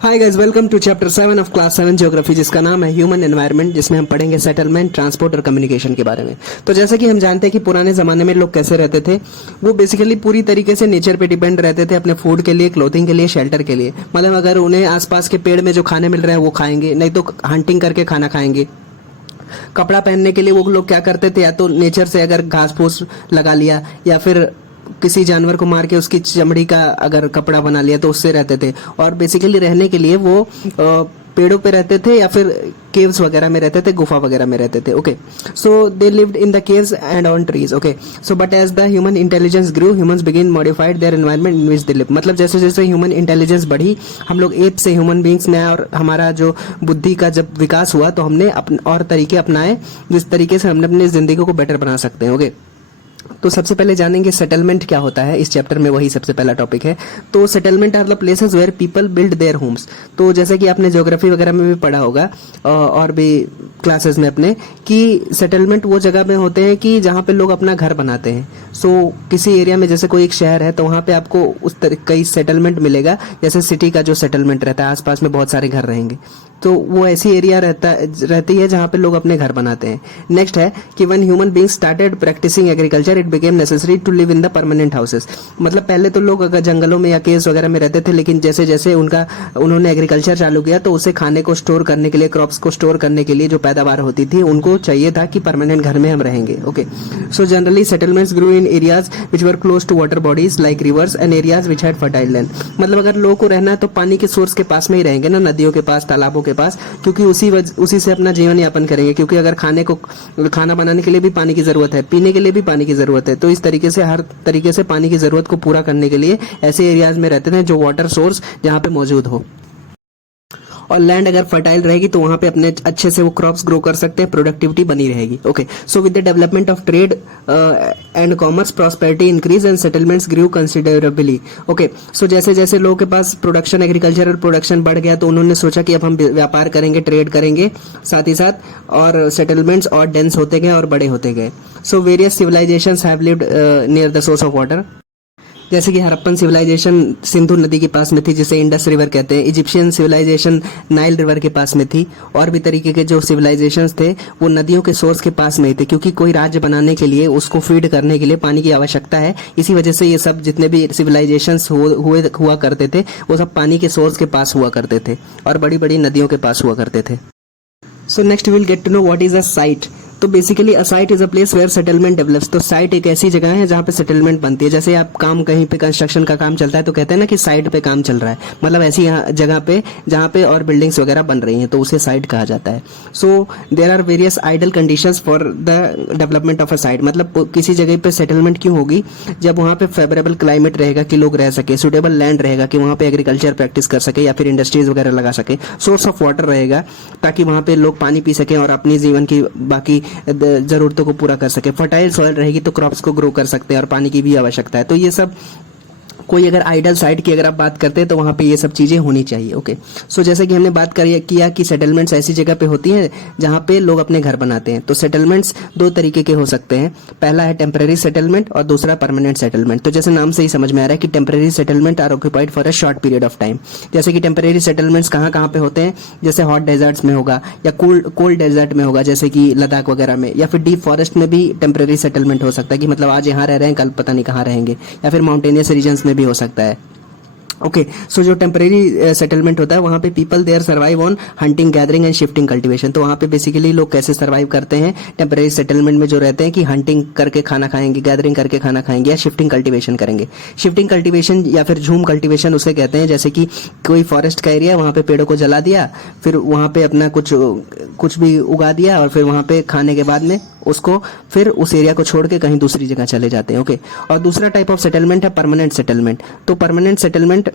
Hi guys, welcome to chapter 7 of class 7 geography, जिसका नाम है ह्यूमन एनवायरनमेंट, जिसमें हम पढ़ेंगे सेटलमेंट, ट्रांसपोर्ट और कम्युनिकेशन के बारे में। तो जैसा कि हम जानते हैं कि पुराने ज़माने में लोग कैसे रहते थे, वो बेसिकली पूरी तरीके से नेचर पे डिपेंड रहते थे, अपने फूड के लिए, क्लोथिंग के लिए, शेल्टर के लिए। मतलब अगर उन्हें आसपास के पेड़ में जो खाने मिल रहे हैं वो खाएंगे, नहीं तो हंटिंग करके खाना खाएंगे। कपड़ा पहनने के लिए वो लोग क्या करते थे, या तो नेचर से अगर घास फूस लगा लिया, या फिर किसी जानवर को मार के उसकी चमड़ी का अगर कपड़ा बना लिया तो उससे रहते थे। और बेसिकली रहने के लिए वो पेड़ों पे रहते थे या फिर केव्स वगैरह में रहते थे, गुफा वगैरह में रहते थे। Okay, so they lived in the caves and on trees. Okay, so but as the human intelligence grew, humans begin modified their environment in which they live. मतलब जैसे जैसे ह्यूमन इंटेलिजेंस बढ़ी, हम लोग एप से ह्यूमन बींग्स में आए, और हमारा जो बुद्धि का जब विकास हुआ तो हमने और तरीके अपनाए जिस तरीके से हमने अपनी जिंदगी को बेटर बना सकते हैं। ओके, तो सबसे पहले जानेंगे सेटलमेंट क्या होता है। इस चैप्टर में वही सबसे पहला टॉपिक है। तो settlement are the places where people build their homes. तो जैसे कि आपने ज्योग्राफी वगैरह में भी पढ़ा होगा और भी क्लासेस में अपने, कि सेटलमेंट वो जगह में होते हैं कि जहाँ पे लोग अपना घर बनाते हैं। सो किसी एरिया में, जैसे कोई एक शहर है, तो वहाँ पे आपको उस तरह कई सेटलमेंट मिलेगा, जैसे सिटी का जो सेटलमेंट रहता है, आसपास में बहुत सारे घर रहेंगे, तो वो ऐसी एरिया रहती है जहाँ पे लोग अपने घर बनाते हैं। नेक्स्ट है कि when human beings started practising agriculture, it became necessary to live in the permanent houses. मतलब पहले तो लोग अगर जंगलों में या केव्स वगैरह में रहते थे, लेकिन जैसे जैसे उन्होंने एग्रीकल्चर चालू किया तो उसे खाने को स्टोर करने के लिए, क्रॉप्स को स्टोर करने के लिए जो पैदावार होती थी, उनको चाहिए था कि परमानेंट घर में हम रहेंगे। Okay, so generally settlements grew in areas which were close to water bodies like rivers and areas which had fertile land. मतलब अगर लोगों को रहना है तो पानी के सोर्स के पास में ही रहेंगे ना, नदियों के पास, तालाबों के पास, क्योंकि उसी से अपना जीवन यापन करेंगे। क्योंकि अगर खाना बनाने के लिए भी पानी की जरूरत है, पीने के लिए भी पानी की जरूरत है, तो इस तरीके से हर तरीके से पानी की जरूरत को पूरा करने के लिए ऐसे एरियाज में रहते थे जो वाटर सोर्स जहाँ पे मौजूद हो। और लैंड अगर फर्टाइल रहेगी तो वहां पे अपने अच्छे से वो क्रॉप्स ग्रो कर सकते हैं, प्रोडक्टिविटी बनी रहेगी। Okay, so with the development of trade and commerce, prosperity increase and settlements grew considerably. Okay, so जैसे जैसे लोगों के पास प्रोडक्शन, एग्रीकल्चरल प्रोडक्शन बढ़ गया, तो उन्होंने सोचा कि अब हम व्यापार करेंगे, ट्रेड करेंगे साथ ही साथ, और सेटलमेंट्स और डेंस होते गए और बड़े होते गए। So various civilisations have lived near the source of water. जैसे कि हड़प्पन सिविलाइजेशन सिंधु नदी के पास में थी, जिसे इंडस रिवर कहते हैं। इजिप्शियन सिविलाइजेशन नाइल रिवर के पास में थी। और भी तरीके के जो सिविलाइजेशंस थे वो नदियों के सोर्स के पास में ही थे, क्योंकि कोई राज्य बनाने के लिए, उसको फीड करने के लिए पानी की आवश्यकता है। इसी वजह से ये सब जितने भी सिविलाइजेशंस हुआ करते थे, वो सब पानी के सोर्स के पास हुआ करते थे और बड़ी बड़ी नदियों के पास हुआ करते थे। So next we will get to know what is a site. तो basically a site is a place where settlement develops. तो साइट एक ऐसी जगह है जहाँ पे सेटलमेंट बनती है। जैसे आप कहीं पे कंस्ट्रक्शन का काम चलता है तो कहते हैं ना कि साइट पे काम चल रहा है, मतलब ऐसी जगह पे जहाँ पे और बिल्डिंग्स वगैरह बन रही हैं, तो उसे साइट कहा जाता है। So there are various ideal conditions for the development of a site. मतलब किसी जगह पे सेटलमेंट क्यों होगी, जब वहाँ पे फेवरेबल क्लाइमेट रहेगा कि लोग रह सके, सुटेबल लैंड रहेगा कि वहाँ पे एग्रीकल्चर प्रैक्टिस कर सके या फिर इंडस्ट्रीज वगैरह लगा सके, सोर्स ऑफ वाटर रहेगा ताकि वहाँ पे लोग पानी पी सके और अपनी जीवन की बाकी जरूरतों को पूरा कर सके, फर्टाइल सॉइल रहेगी तो क्रॉप्स को ग्रो कर सकते हैं और पानी की भी आवश्यकता है। तो ये सब, कोई अगर आइडल साइट की अगर आप बात करते हैं तो वहां पे ये सब चीजें होनी चाहिए। ओके, सो जैसे कि हमने बात किया कि सेटलमेंट्स ऐसी जगह पे होती हैं जहां पे लोग अपने घर बनाते हैं। तो सेटलमेंट्स दो तरीके के हो सकते हैं, पहला है टेम्परेरी सेटलमेंट और दूसरा परमानेंट सेटलमेंट। तो जैसे नाम से ही समझ में आ रहा है कि temporary settlement are occupied for a short period of time. जैसे कि टेम्परेरी सेटलमेंट्स कहाँ कहाँ पे होते हैं, जैसे हॉट डेजर्ट्स में होगा या कोल्ड डेजर्ट में होगा, जैसे कि लद्दाख वगैरह में, या फिर डीप फॉरेस्ट में भी टेम्परेरी सेटलमेंट हो सकता है कि मतलब आज यहाँ रह रहे हैं, कल पता नहीं कहाँ रहेंगे, या फिर माउंटेनियस रीजन्स में भी हो सकता है। ओके, सो जो टेम्परेरी सेटलमेंट होता है वहाँ पे people there survive on hunting, gathering and shifting cultivation. तो वहाँ पे बेसिकली लोग कैसे सर्वाइव करते हैं टेम्परेरी सेटलमेंट में, जो रहते हैं कि हंटिंग करके खाना खाएंगे, गैदरिंग करके खाना खाएंगे, या शिफ्टिंग कल्टीवेशन करेंगे। शिफ्टिंग कल्टीवेशन या फिर झूम कल्टीवेशन उसे कहते हैं। जैसे कि कोई फॉरेस्ट का एरिया, वहाँ पे पेड़ों को जला दिया, फिर वहाँ पे अपना कुछ भी उगा दिया, और फिर वहाँ पे खाने के बाद में उसको फिर उस एरिया को छोड़ के कहीं दूसरी जगह चले जाते हैं। ओके, और दूसरा टाइप ऑफ सेटलमेंट है परमानेंट सेटलमेंट। तो permanent settlement,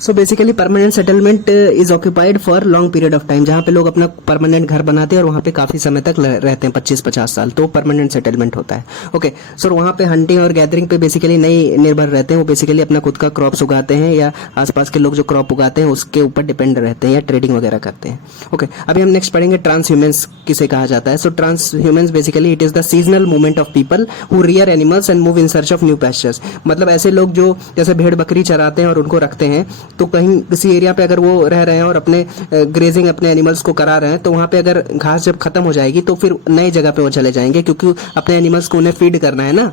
so basically permanent settlement is occupied for long period of time, जहाँ पे लोग अपना परमानेंट घर बनाते हैं और वहाँ पे काफी समय तक रहते हैं, 25-50 साल, तो परमानेंट सेटलमेंट होता है। ओके, सो वहाँ पे हंटिंग और गैदरिंग पे बेसिकली नहीं निर्भर रहते हैं, वो बेसिकली अपना खुद का क्रॉप्स उगाते हैं या आसपास के लोग जो क्रॉप उगाते हैं उसके ऊपर डिपेंड रहते हैं या ट्रेडिंग वगैरह करते हैं। ओके, अभी हम नेक्स्ट पढ़ेंगे ट्रांस ह्यूमंस किसे कहा जाता है। So transhumance basically it is the seasonal movement of people who rear animals and move in search of new pastures. मतलब ऐसे लोग जो जैसे भेड़ बकरी चराते हैं और उनको रखते हैं, तो कहीं किसी एरिया पे अगर वो रह रहे हैं और अपने ग्रेजिंग अपने एनिमल्स को करा रहे हैं, तो वहाँ पे अगर घास जब खत्म हो जाएगी तो फिर नई जगह पे वो चले जाएंगे, क्योंकि अपने एनिमल्स को उन्हें फीड करना है ना।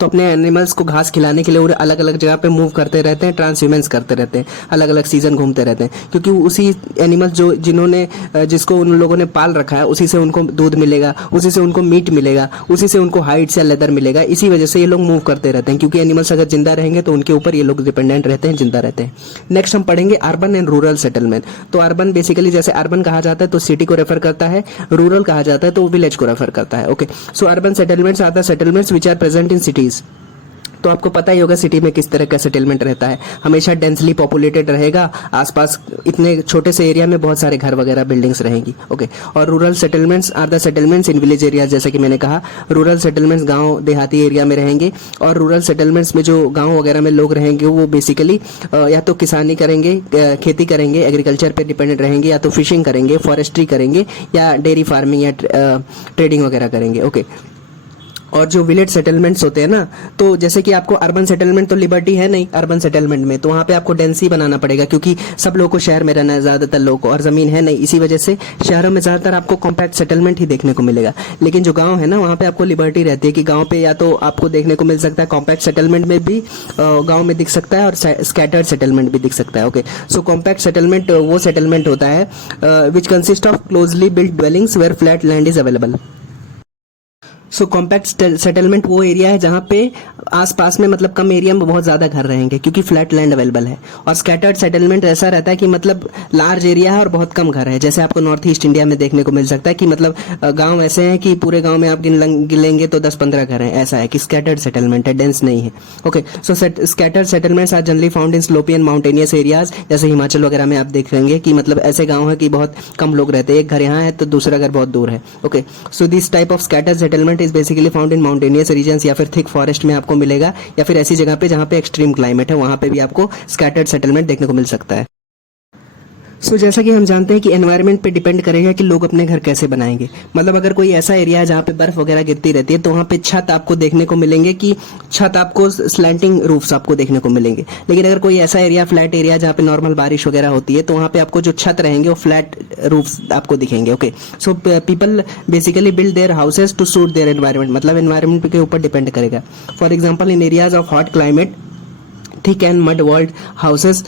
तो अपने एनिमल्स को घास खिलाने के लिए उन्हें अलग अलग जगह पे मूव करते रहते हैं, ट्रांसह्यूमेंस करते रहते हैं, अलग अलग सीजन घूमते रहते हैं, क्योंकि उसी एनिमल्स जो जिन्होंने जिसको उन लोगों ने पाल रखा है, उसी से उनको दूध मिलेगा, उसी से उनको मीट मिलेगा, उसी से उनको हाइड्स या लेदर मिलेगा। इसी वजह से ये लोग मूव करते रहते हैं, क्योंकि एनिमल्स अगर जिंदा रहेंगे तो उनके ऊपर ये लोग डिपेंडेंट रहते हैं, जिंदा रहते हैं। नेक्स्ट हम पढ़ेंगे अर्बन एंड रूरल सेटलमेंट। तो अर्बन बेसिकली जैसे अर्बन कहा जाता है तो सिटी को रेफर करता है, रूरल कहा जाता है तो विलेज को रेफर करता है। Okay, so urban settlements are the settlements which are present in cities. तो आपको पता ही होगा सिटी में किस तरह का सेटलमेंट रहता है, हमेशा डेंसली पॉपुलेटेड रहेगा, आसपास इतने छोटे से एरिया में बहुत सारे घर वगैरह बिल्डिंग्स रहेंगी। ओके, और rural settlements are the settlements in village areas. जैसे कि मैंने कहा, रूरल सेटलमेंट्स गांव देहाती एरिया में रहेंगे, और रूरल सेटलमेंट्स में जो गांव वगैरह में लोग रहेंगे वो बेसिकली या तो किसानी करेंगे, खेती करेंगे, एग्रीकल्चर पे डिपेंडेंट रहेंगे, या तो फिशिंग करेंगे, फॉरेस्ट्री करेंगे, या डेयरी फार्मिंग या ट्रेडिंग वगैरह करेंगे। ओके, और जो विलेज सेटलमेंट्स होते हैं ना, तो जैसे कि आपको अर्बन सेटलमेंट तो लिबर्टी है नहीं अर्बन सेटलमेंट में, तो वहाँ पे आपको डेंसी बनाना पड़ेगा, क्योंकि सब लोगों को शहर में रहना है, ज्यादातर लोगों को, और जमीन है नहीं, इसी वजह से शहरों में ज्यादातर आपको कॉम्पैक्ट सेटलमेंट ही देखने को मिलेगा। लेकिन जो गांव है ना, वहाँ पे आपको लिबर्टी रहती है कि गांव पे या तो आपको देखने को मिल सकता है कॉम्पैक्ट सेटलमेंट में भी गांव में दिख सकता है, और स्कैटर्ड सेटलमेंट भी दिख सकता है। ओके, सो कॉम्पैक्ट सेटलमेंट वो सेटलमेंट होता है which consist of closely built dwellings where flat land is available. So compact settlement वो एरिया है जहाँ पे आसपास में मतलब कम एरिया में बहुत ज्यादा घर रहेंगे, क्योंकि फ्लैट लैंड अवेलेबल है। और स्कैटर्ड सेटलमेंट ऐसा रहता है कि मतलब लार्ज एरिया है और बहुत कम घर है, जैसे आपको नॉर्थ ईस्ट इंडिया में देखने को मिल सकता है कि मतलब गांव ऐसे हैं कि पूरे गांव में आप गिनेंगे तो 10-15 घर हैं, ऐसा है कि स्कैटर्ड सेटलमेंट है, डेंस नहीं है। Okay, so scattered settlements are generally found in sloping mountainous areas. जैसे हिमाचल वगैरह में आप देखेंगे कि मतलब ऐसे गाँव है कि बहुत कम लोग रहते हैं, एक घर यहाँ है तो दूसरा घर बहुत दूर है। Okay, so this type of scattered settlement is basically found in mountainous regions, या फिर थिक फॉरेस्ट में आपको मिलेगा, या फिर ऐसी जगह पे जहां पे एक्सट्रीम क्लाइमेट है, वहां पे भी आपको स्कैटर्ड सेटलमेंट देखने को मिल सकता है। सो जैसा कि हम जानते हैं कि एनवायरनमेंट पे डिपेंड करेगा कि लोग अपने घर कैसे बनाएंगे। मतलब अगर कोई ऐसा एरिया है जहाँ पे बर्फ वगैरह गिरती रहती है, तो वहाँ पे छत आपको देखने को मिलेंगे कि छत आपको स्लैंटिंग रूफ्स आपको देखने को मिलेंगे। लेकिन अगर कोई ऐसा एरिया फ्लैट एरिया जहाँ पे नॉर्मल बारिश वगैरह होती है, तो वहाँ पे आपको जो छत रहेंगे वो फ्लैट रूफ्स आपको दिखेंगे। Okay, so people basically build their houses to suit their environment, मतलब एनवायरनमेंट के ऊपर डिपेंड करेगा। For example, in areas of hot climate thick and mud walled houses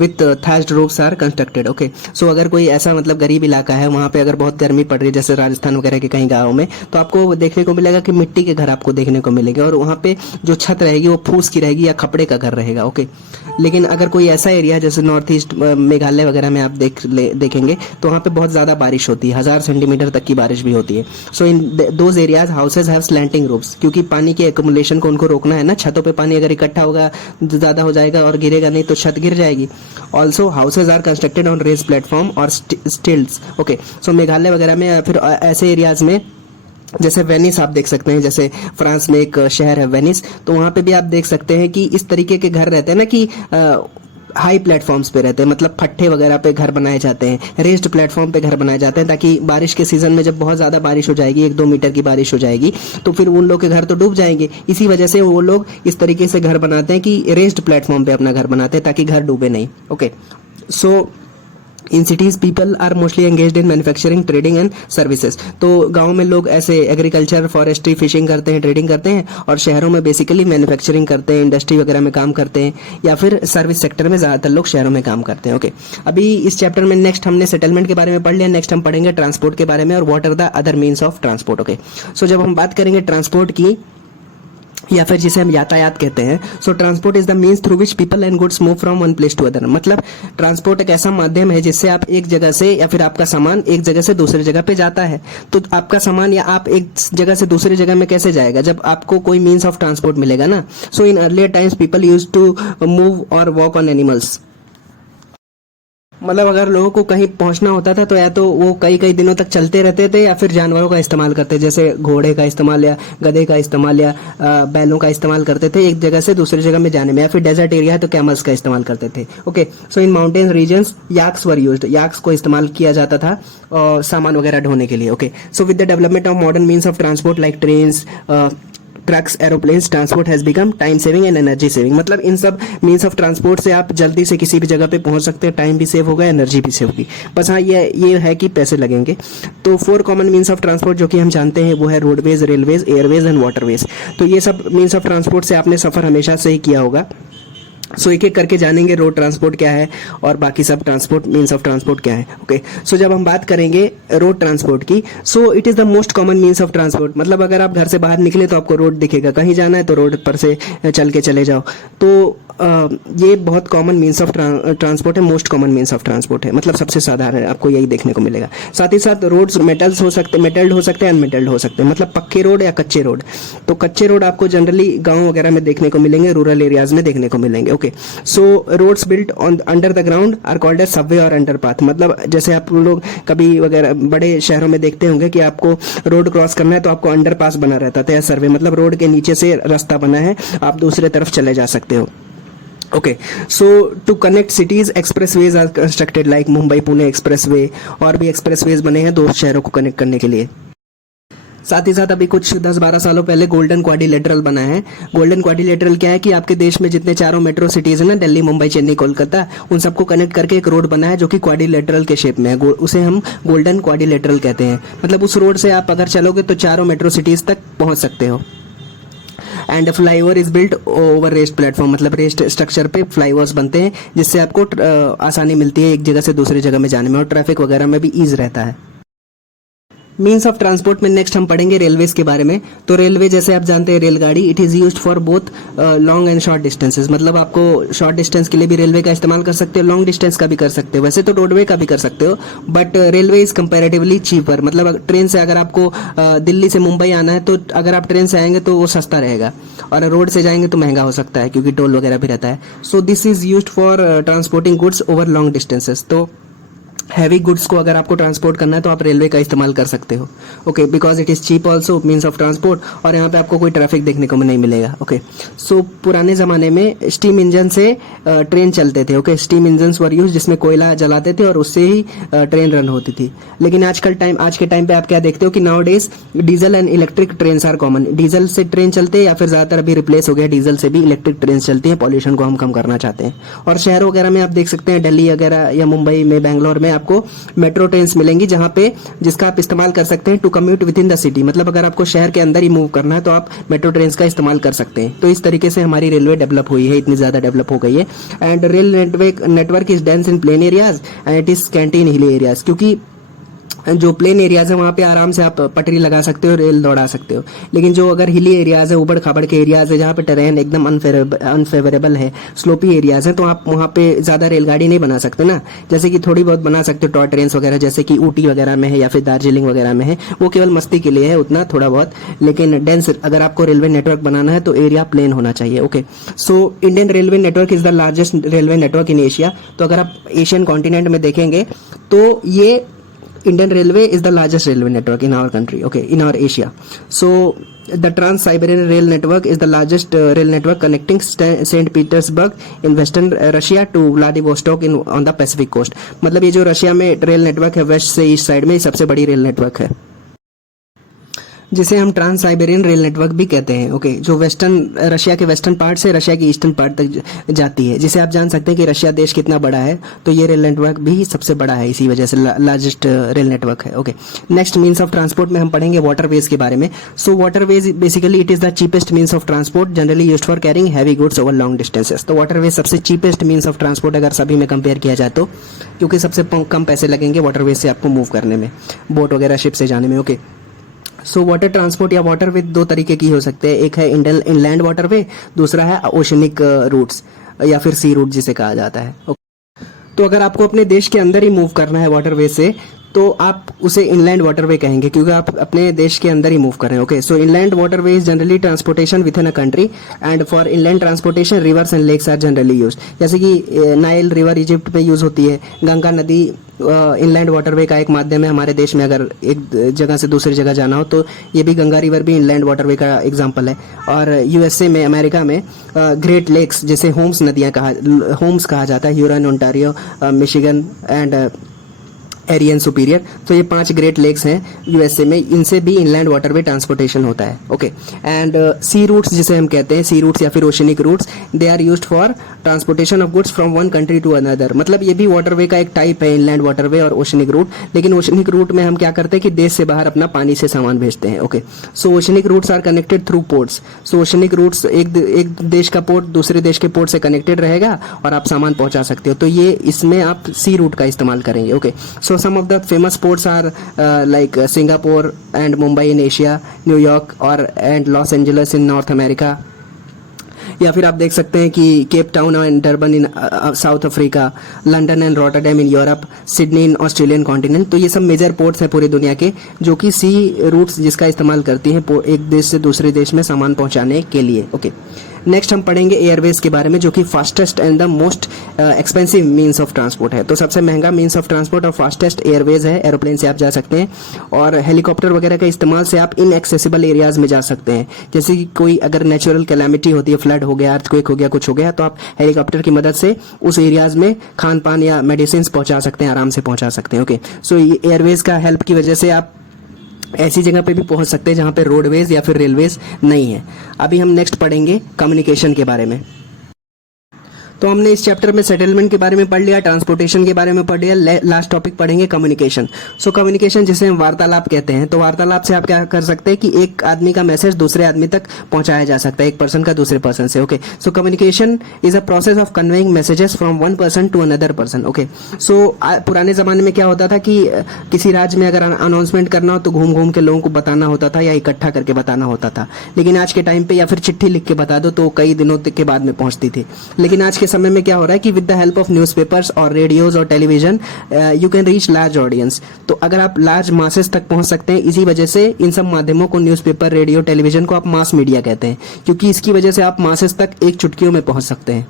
with thatched roofs are constructed। Okay, so अगर कोई ऐसा मतलब गरीब इलाका है, वहाँ पे अगर बहुत गर्मी पड़ रही है, जैसे राजस्थान वगैरह के कहीं गाँव में, तो आपको देखने को मिलेगा कि मिट्टी के घर आपको देखने को मिलेंगे, और वहाँ पे जो छत रहेगी वो फूस की रहेगी या खपड़े का घर रहेगा। ओके, लेकिन अगर कोई ऐसा एरिया जैसे नॉर्थ ईस्ट मेघालय वगैरह में आप देखेंगे तो वहाँ पे बहुत ज़्यादा बारिश होती है, 1000 सेंटीमीटर तक की बारिश भी होती है। So in those areas houses have slanting roofs, क्योंकि पानी के एक्युमुलेशन को उनको रोकना है ना, छतों पे पानी अगर इकट्ठा होगा ज़्यादा हो जाएगा और गिरेगा नहीं तो छत गिर जाएगी। Also houses are constructed on raised platform और स्टिल्ट्स। ओके, सो मेघालय वगैरह में फिर ऐसे एरियाज में जैसे वेनिस आप देख सकते हैं, जैसे फ्रांस में एक शहर है वेनिस, तो वहाँ पे भी आप देख सकते हैं कि इस तरीके के घर रहते हैं ना कि हाई प्लेटफॉर्म्स पे रहते हैं, मतलब फट्टे वगैरह पे घर बनाए जाते हैं, रेस्ड प्लेटफॉर्म पे घर बनाए जाते हैं, ताकि बारिश के सीजन में जब बहुत ज़्यादा बारिश हो जाएगी, 1-2 मीटर की बारिश हो जाएगी, तो फिर उन लोग के घर तो डूब जाएंगे। इसी वजह से वो लोग इस तरीके से घर बनाते हैं कि रेस्ड प्लेटफॉर्म पे अपना घर बनाते हैं ताकि घर डूबे नहीं। Okay, so in cities people are mostly engaged in manufacturing, trading and services. तो गांव में लोग ऐसे एग्रीकल्चर, फॉरेस्ट्री, फिशिंग करते हैं, ट्रेडिंग करते हैं, और शहरों में बेसिकली मैन्युफैक्चरिंग करते हैं, इंडस्ट्री वगैरह में काम करते हैं, या फिर सर्विस सेक्टर में ज्यादातर लोग शहरों में काम करते हैं। ओके, अभी इस चैप्टर में नेक्स्ट हमने सेटलमेंट के बारे में पढ़ लिया, नेक्स्ट हम पढ़ेंगे ट्रांसपोर्ट के बारे में और what are the other means of transport. Okay, so जब हम बात करेंगे ट्रांसपोर्ट की, या फिर जिसे हम यातायात कहते हैं, so transport is the means through which people and goods move from one place to other. मतलब ट्रांसपोर्ट एक ऐसा माध्यम है जिससे आप एक जगह से या फिर आपका सामान एक जगह से दूसरी जगह पे जाता है। तो आपका सामान या आप एक जगह से दूसरी जगह में कैसे जाएगा, जब आपको कोई मीन्स ऑफ ट्रांसपोर्ट मिलेगा ना। So in earlier times people use to move और वॉक ऑन एनिमल्स। मतलब अगर लोगों को कहीं पहुंचना होता था तो या तो वो कई कई दिनों तक चलते रहते थे, या फिर जानवरों का इस्तेमाल करते, जैसे घोड़े का इस्तेमाल या गधे का इस्तेमाल या बैलों का इस्तेमाल करते थे एक जगह से दूसरी जगह में जाने में, या फिर डेजर्ट एरिया है तो कैमल्स का इस्तेमाल करते थे। Okay, so in mountain regions yaks were used, yaks को इस्तेमाल किया जाता था सामान वगैरह ढोने के लिए। Okay, so with the development of modern means of transport like trains, trucks, aeroplanes, transport has become time saving and energy saving. मतलब इन सब मीन्स ऑफ ट्रांसपोर्ट से आप जल्दी से किसी भी जगह पे पहुंच सकते हैं, टाइम भी सेव होगा, एनर्जी भी सेव होगी। बस हाँ ये है कि पैसे लगेंगे। तो 4 कॉमन मीन्स ऑफ ट्रांसपोर्ट जो कि हम जानते हैं वो है roadways, railways, Airways and waterways. तो ये सब मीन्स ऑफ ट्रांसपोर्ट से आपने सफर हमेशा से ही किया होगा। सो एक एक करके जानेंगे रोड ट्रांसपोर्ट क्या है और बाकी सब ट्रांसपोर्ट मीन्स ऑफ ट्रांसपोर्ट क्या है। ओके, सो जब हम बात करेंगे रोड ट्रांसपोर्ट की, so it is the most common means of transport. मतलब अगर आप घर से बाहर निकले तो आपको रोड दिखेगा, कहीं जाना है तो रोड पर से चल के चले जाओ। तो ये बहुत कॉमन मीन्स ऑफ ट्रांसपोर्ट है, most common means of transport है, मतलब सबसे साधारण आपको यही देखने को मिलेगा। साथ ही साथ रोड्स मेटल्ड हो सकते हैं, अनमेटल्ड हो सकते हैं, मतलब पक्के रोड या कच्चे रोड। तो कच्चे रोड आपको जनरली गांव वगैरह में देखने को मिलेंगे, रूरल एरियाज में देखने को मिलेंगे। Okay, so roads built on under the ground are called as subway और अंडरपाथ। मतलब जैसे आप लोग कभी वगैरह बड़े शहरों में देखते होंगे कि आपको रोड क्रॉस करना है तो आपको अंडरपास बना रहता था या सर्वे, मतलब रोड के नीचे से रास्ता बना है, आप दूसरे तरफ चले जा सकते हो। Okay, so to connect cities expressways are constructed like Mumbai Pune expressway, और भी एक्सप्रेसवेज बने हैं दो शहरों को कनेक्ट करने के लिए। साथ ही साथ अभी कुछ 10-12 सालों पहले गोल्डन क्वाड्रिलेटरल बना है। गोल्डन क्वाड्रिलेटरल क्या है कि आपके देश में जितने चारों मेट्रो सिटीज है ना, दिल्ली, मुंबई, चेन्नई, कोलकाता, उन सबको कनेक्ट करके एक रोड बना है जो कि क्वाड्रिलेटरल के शेप में है। उसे हम गोल्डन क्वाड्रिलेटरल कहते हैं। मतलब उस रोड से आप अगर चलोगे तो चारों मेट्रो सिटीज तक पहुंच सकते हो। And flyover is built over rest platform, मतलब रेस्ट स्ट्रक्चर पे फ्लाईओवर्स बनते हैं जिससे आपको आसानी मिलती है एक जगह से दूसरी जगह में जाने में, और ट्रैफिक वगैरह में भी ईज रहता है। मीन्स ऑफ ट्रांसपोर्ट में नेक्स्ट हम पढ़ेंगे रेलवेज के बारे में। तो रेलवे जैसे आप जानते हैं रेलगाड़ी, it is used for both long and short distances. मतलब आपको शॉर्ट डिस्टेंस के लिए भी रेलवे का इस्तेमाल कर सकते हो, लॉन्ग डिस्टेंस का भी कर सकते हो। वैसे तो रोडवे का भी कर सकते हो, but railway is comparatively cheaper. मतलब ट्रेन से अगर आपको दिल्ली से मुंबई आना है तो अगर आप ट्रेन से आएंगे तो वो सस्ता रहेगा, और रोड से जाएंगे तो महंगा हो सकता है क्योंकि टोल वगैरह भी रहता है। So this is used for transporting goods over long distances. तो हैवी गुड्स को अगर आपको ट्रांसपोर्ट करना है तो आप रेलवे का इस्तेमाल कर सकते हो। Okay, because it is cheap also means of transport, और यहाँ पे आपको कोई ट्रैफिक देखने को नहीं मिलेगा। ओके, सो पुराने जमाने में स्टीम इंजन से ट्रेन चलते थे। Okay, steam engine were use, जिसमें कोयला जलाते थे और उससे ही ट्रेन रन होती थी। लेकिन आज के टाइम पे आप क्या देखते हो कि now days diesel and electric train are common. Diesel से ट्रेन चलते हैं या फिर ज्यादातर अभी रिप्लेस हो गया, डीजल से भी इलेक्ट्रिक ट्रेन चलती है। पॉल्यूशन को हम कम करना चाहते हैं। और शहरों वगैरह में आप देख सकते हैं, दिल्ली वगैरह या मुंबई में, बैंगलोर में आपको मेट्रो ट्रेन्स मिलेंगी जिसका आप इस्तेमाल कर सकते हैं to commute within the city. मतलब अगर आपको शहर के अंदर ही मूव करना है तो आप मेट्रो ट्रेन्स का इस्तेमाल कर सकते हैं। तो इस तरीके से हमारी रेलवे डेवलप हुई है, इतनी ज्यादा डेवलप हो गई है। And rail network is dense in plain areas and it is scanty in hilly areas. क्योंकि जो प्लेन एरियाज है वहाँ पे आराम से आप पटरी लगा सकते हो, रेल दौड़ा सकते हो। लेकिन जो अगर हिली एरियाज है, उबड़ खाबड़ के एरियाज है जहाँ पे टेरेन एकदम अनफेवरेबल है, स्लोपी एरियाज है, तो आप वहाँ पे ज्यादा रेलगाड़ी नहीं बना सकते ना। जैसे कि थोड़ी बहुत बना सकते हो टॉय ट्रेन वगैरह, जैसे कि ऊटी वगैरह में है या फिर दार्जिलिंग वगैरह में है, वो केवल मस्ती के लिए है, उतना थोड़ा बहुत। लेकिन डेंस अगर आपको रेलवे नेटवर्क बनाना है तो एरिया प्लेन होना चाहिए। Okay, so Indian railway network is the largest railway network in Asia. तो अगर आप एशियन कॉन्टिनेंट में देखेंगे तो ये Indian Railway is the largest railway network in our country, okay, in our Asia. So the Trans-Siberian Rail Network is the largest rail network connecting St. Petersburg in western Russia to Vladivostok on the Pacific coast. मतलब ये जो Russia में rail network है, waste से east side में, सबसे बड़ी rail network है, जिसे हम ट्रांस साइबेरियन रेल नेटवर्क भी कहते हैं। ओके, जो रशिया के वेस्टर्न पार्ट से रशिया के ईस्टर्न पार्ट तक जाती है, जिसे आप जान सकते हैं कि रशिया देश कितना बड़ा है, तो ये रेल नेटवर्क भी सबसे बड़ा है, इसी वजह से लार्जेस्ट रेल नेटवर्क है। Okay, next means of transport में हम पढ़ेंगे वाटरवेज के बारे में। So waterways basically it is the cheapest means of transport generally used for carrying heavy goods over long distances. तो वाटरवेज सबसे चीपेस्ट मीन्स ऑफ ट्रांसपोर्ट अगर सभी में कंपेयर किया जाए तो, क्योंकि सबसे कम पैसे लगेंगे वाटरवेज से आपको मूव करने में, बोट वगैरह शिप से जाने में। ओके, सो वाटर ट्रांसपोर्ट या वाटरवे दो तरीके की हो सकते हैं। एक है इनलैंड वाटरवे, दूसरा है ओशनिक रूट्स या फिर सी रूट जिसे कहा जाता है। तो अगर आपको अपने देश के अंदर ही मूव करना है वाटरवे से तो आप उसे इनलैंड वाटरवे कहेंगे, क्योंकि आप अपने देश के अंदर ही मूव कर रहे हैं। Okay, so inland waterway is generally transportation within a country and for inland transportation rivers and lakes are generally used. जैसे कि नाइल रिवर इजिप्ट में यूज होती है, गंगा नदी इनलैंड वाटरवे का एक माध्यम है हमारे देश में। अगर एक जगह से दूसरी जगह जाना हो तो ये भी गंगा रिवर भी इनलैंड वाटरवे का एग्जांपल है। और यूएसए में, अमेरिका में ग्रेट लेक्स जैसे होम्स कहा जाता है, Huron, Ontario, Michigan and Erie and Superior. तो ये 5 ग्रेट लेक्स हैं यूएसए में, इनसे भी इनलैंड वाटरवे ट्रांसपोर्टेशन होता है। ओके, एंड सी रूट्स जिसे हम कहते हैं, सी रूट्स या फिर oceanic routes, they are used for transportation of goods from one country to another. मतलब ये भी वाटरवे का एक टाइप है, इनलैंड वाटरवे और ओशनिक रूट। लेकिन ओशनिक रूट में हम क्या करते हैं कि देश से बाहर अपना पानी से सामान भेजते हैं। Okay, so oceanic routes are connected through ports. So oceanic routes, एक देश का पोर्ट दूसरे देश के पोर्ट से कनेक्टेड रहेगा और आप सामान पहुंचा सकते हो। तो ये इसमें आप सी रूट का इस्तेमाल करेंगे। Okay, so some of the famous ports are like Singapore and Mumbai in Asia, न्यूयॉर्क York and Los Angeles in North America, या फिर आप देख सकते हैं कि Cape Town and Durban in South Africa, London and Rotterdam in Europe, Sydney in Australian continent. तो ये सब मेजर पोर्ट्स हैं पूरी दुनिया के जो कि सी रूट्स जिसका इस्तेमाल करती हैं एक देश से दूसरे देश में सामान पहुंचाने के लिए। ओके, नेक्स्ट हम पढ़ेंगे एयरवेज के बारे में, जो कि fastest and the most expensive means of transport है। तो सबसे महंगा मीन्स ऑफ ट्रांसपोर्ट और फास्टेस्ट एयरवेज है। एरोप्लेन से आप जा सकते हैं और हेलीकॉप्टर वगैरह के इस्तेमाल से आप इनएक्सेसिबल एरियाज में जा सकते हैं। जैसे कि कोई अगर नेचुरल कैलामिटी होती है, फ्लड हो गया, अर्थक्वेक हो गया, कुछ हो गया, तो आप हेलीकॉप्टर की मदद से उस एरियाज में खान पान या मेडिसिन पहुंचा सकते हैं, आराम से पहुंचा सकते हैं। ओके, सो एयरवेज का हेल्प की वजह से आप ऐसी जगह पे भी पहुंच सकते हैं जहां पे रोडवेज या फिर रेलवेज नहीं है। अभी हम नेक्स्ट पढ़ेंगे कम्युनिकेशन के बारे में। तो हमने इस चैप्टर में सेटलमेंट के बारे में पढ़ लिया, ट्रांसपोर्टेशन के बारे में पढ़ लिया, लास्ट टॉपिक पढ़ेंगे कम्युनिकेशन। सो कम्युनिकेशन जिसे हम वार्तालाप कहते हैं, तो वार्तालाप से आप क्या कर सकते हैं कि एक आदमी का मैसेज दूसरे आदमी तक पहुंचाया जा सकता है, एक पर्सन का दूसरे पर्सन से। Okay, so communication is a process of conveying messages from one person to another person. Okay, so पुराने जमाने में क्या होता था कि किसी राज्य में अगर अनाउंसमेंट करना हो तो घूम घूम के लोगों को बताना होता था या इकट्ठा करके बताना होता था। लेकिन आज के टाइम पे या फिर चिट्ठी लिख के बता दो तो कई दिनों के बाद में पहुंचती थी। लेकिन आज के समय में क्या हो रहा है कि with the help of newspapers और रेडियोज और television you can reach large audience. तो अगर आप लार्ज मासेस तक पहुंच सकते हैं, इसी वजह से इन सब माध्यमों को, न्यूज़पेपर, रेडियो, टेलीविजन को आप मास मीडिया कहते हैं, क्योंकि इसकी वजह से आप मासेस तक एक चुटकियों में पहुंच सकते हैं।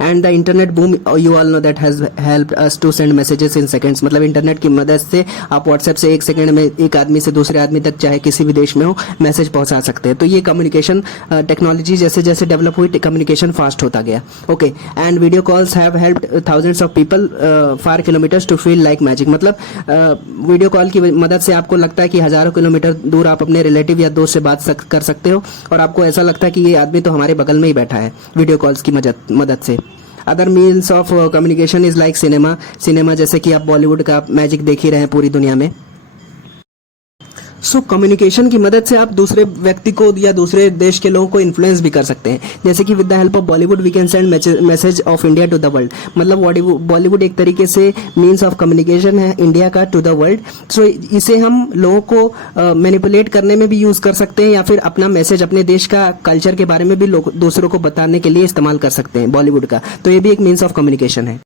And the internet boom, you all know that has helped us to send messages in seconds. मतलब इंटरनेट की मदद से आप व्हाट्सएप से 1 सेकंड में एक आदमी से दूसरे आदमी तक, चाहे किसी भी देश में हो, मैसेज पहुंचा सकते हैं। तो ये कम्युनिकेशन टेक्नोलॉजी जैसे जैसे डेवलप हुई, कम्युनिकेशन फास्ट होता गया। Okay, and video calls have helped thousands of people far kilometres to feel like magic. मतलब वीडियो कॉल की मदद से आपको लगता है कि हजारों किलोमीटर दूर आप अपने रिलेटिव या दोस्त से बात कर सकते हो और आपको ऐसा लगता है कि ये आदमी तो हमारे बगल में ही बैठा है वीडियो कॉल्स की मदद से। Other means of communication is like cinema जैसे कि आप बॉलीवुड का मैजिक देख ही रहे हैं पूरी दुनिया में। सो कम्युनिकेशन की मदद से आप दूसरे व्यक्ति को या दूसरे देश के लोगों को इन्फ्लुएंस भी कर सकते हैं। जैसे कि with the help of Bollywood we can send message of India to the world. मतलब बॉलीवुड एक तरीके से मीन्स ऑफ कम्युनिकेशन है इंडिया का टू द वर्ल्ड। सो इसे हम लोगों को मैनिपुलेट करने में भी यूज कर सकते हैं या फिर अपना मैसेज, अपने देश का कल्चर के बारे में भी दूसरों को बताने के लिए इस्तेमाल कर सकते हैं बॉलीवुड का। तो ये भी एक मीन्स ऑफ कम्युनिकेशन है।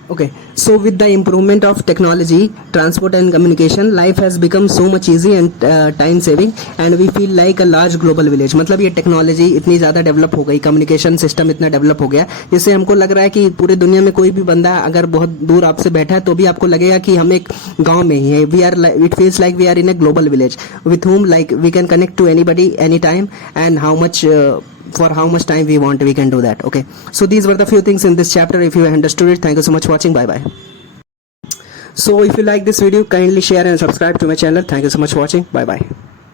Okay, so with the improvement of technology, transport and communication, life has become so much easy and time saving and we feel like a large global village. मतलब ये टेक्नोलॉजी इतनी ज़्यादा develop हो गई, communication system इतना develop हो गया, जिससे हमको लग रहा है कि पूरे दुनिया में कोई भी बंदा अगर बहुत दूर आपसे बैठा है तो भी आपको लगेगा कि हम एक गांव में ही है। It feels like we are in a global village with whom like we can connect to anybody anytime and for how much time we want we can do that. Okay, so these were the few things in this chapter. If you understood it, thank you so much for watching. Bye bye. So if you like this video, kindly share and subscribe to my channel. Thank you so much for watching. Bye bye.